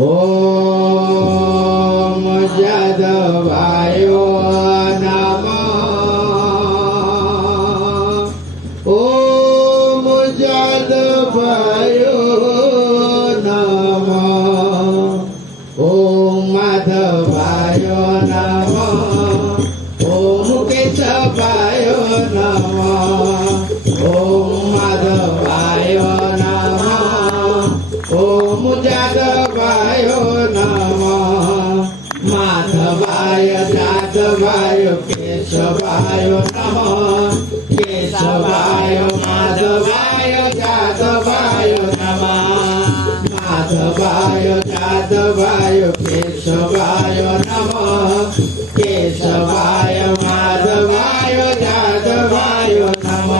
ઓમ જાદવાય નમઃ. ઓમ જાદવાય નમઃ. ઓમ માધવાય નમઃ. ઓમ કેશવાય નમઃ. ઓમ માધવાય નમઃ. ઓમ જાદવાય નમઃ. માધવાય જાદવાય કેશવાય નમઃ. કેશવાય માધવાય જાદવાય નમઃ. માધવાય જાદવાય કેશવાય નમઃ. કેશવાય માધવાય જાદવાય નમઃ.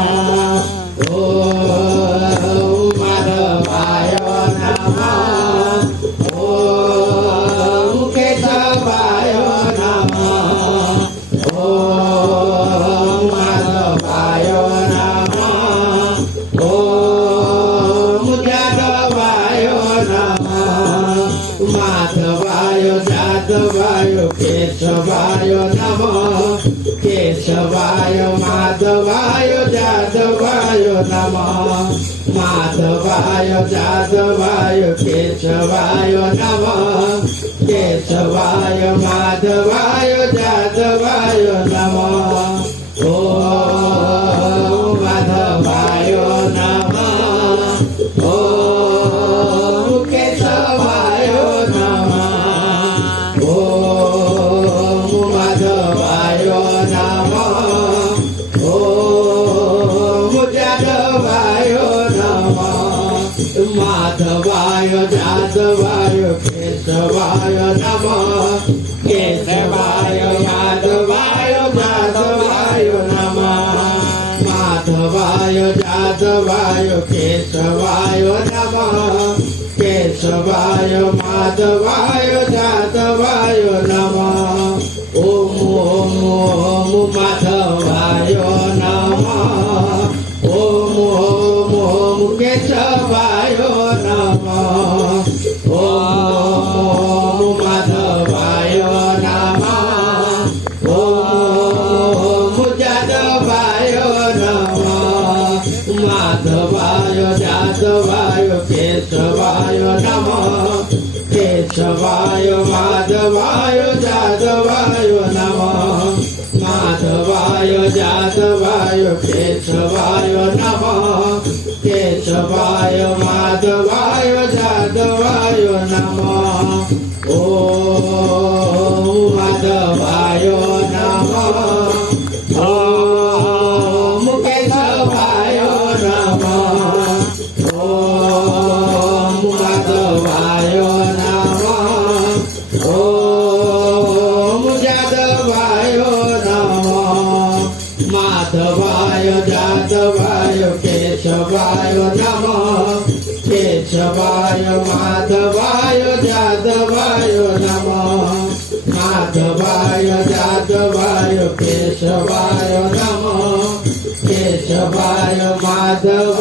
ઓમ માધવાય નમઃ. ઓમ કેશવાય નમઃ. ઓમ માધવાય નમઃ. ઓમ જાદવાય નમઃ. માધવાય જાદવાય કેશવાય નમઃ. કેશવાય માધવાય જાદવાય નમઃ. માધવાય જાદવાય કેશવાય નમઃ. કેશવાય માધવાય જાદવાય નમઃ. ઓમ માધવાય નમઃ. ઓમ કેશવાય નમઃ. ઓમ માધવાય નમઃ. ઓમ જાદવાય નમઃ. માધવાય જાદવાય કેશવાય નમઃ. કેશવાય માધવાય જાદવાય નમઃ. માધવાય જાદવાય કેશવાય નમઃ. કેશવાય માધવાય જાદવાય નમઃ. ઓમ ઓમ ઓમ માધવાય નમઃ. ઓમ ઓમ ઓમ કેશવાય નમઃ. ઓમ માધવાય નમઃ. ઓમ જાદવાય નમઃ. માધવાય જાદવાય કેશવાય નમઃ. કેશવાય માધવાય જાદવાય નમઃ. માધવાય જાદવાય કેશવાય નમઃ. કેશવાય માધવાય જાદવાય નમઃ. ઓમ માધવાય નમઃ. ઓમ કેશવાય નમઃ. ઓમ માધવાય નમઃ. ઓમ જાદવાય નમઃ. માધવાય જાદવાય કેશવાય નમઃ. કેશવાય માધવાય જાદવાય નમઃ. માધવાય જાદવાય કેશવાય નમઃ. કેશવાય માધવાય